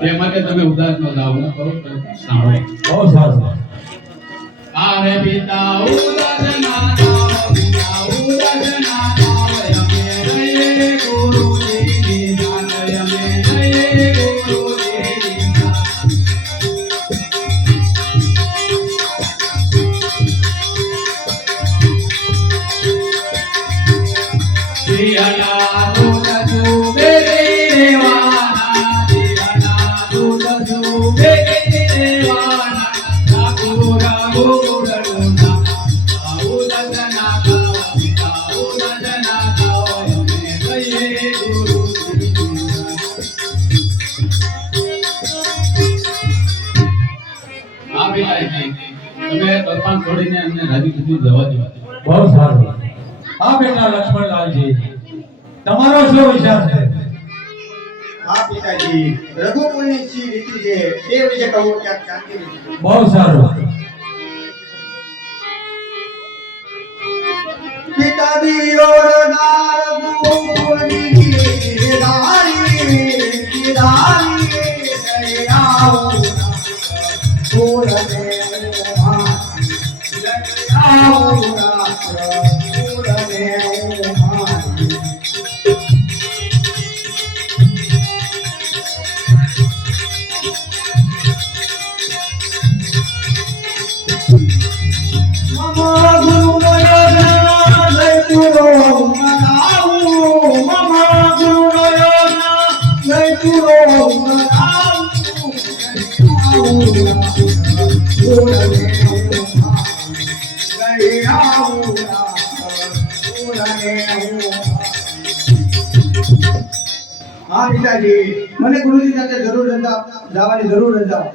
એ માટે તમે ઉદાસ ન થાઓ. હું કહું તો સાંભળો. બહુ સારું. આરે પિતા ઉદાસ ના થાઓ, પિતા ઉદાસ ના થાઓ, અમે રહીએ ગુરુજીની દાન, અમે રહીએ ગુરુજીની દાન. જીવના દૂધ ડૂબે દેવાના, જીવના દૂધ ડૂબે દેવાના, ઠાકુરા ગોરડોના, ઉદાસ ના થાઓ, પિતા ઉદાસ ના થાઓ, અમે રહીએ ગુરુજીની દાન. હા પિતાજી, તમે તોફાન છોડીને અમને રાજી ખુશી જવા દો. બહુ સારું. હા બેટા લક્ષ્મણલાલજી, તમારો શું વિચાર છે? હા પિતાજી, રઘુકુળની સી રીતિ છે તે વિશે કહું ક્યાંક શાંતિ નથી. બહુ સારું. પિતાજી ઓરનાર રઘુકુળની ધારી દયાઓ કુળને ઉમા દયાઓ કુળને ઉમા. મમ ગુરુનો યોગના લઈતુરો મનાવું, મમ ગુરુનો યોગના લઈતુરો મનાવું, કુળને ઉમા દયાઓ કુળને ઉમા. હા પિતાજી, મને ગુરુજી સાથે જરૂર જવાની જરૂર રજા.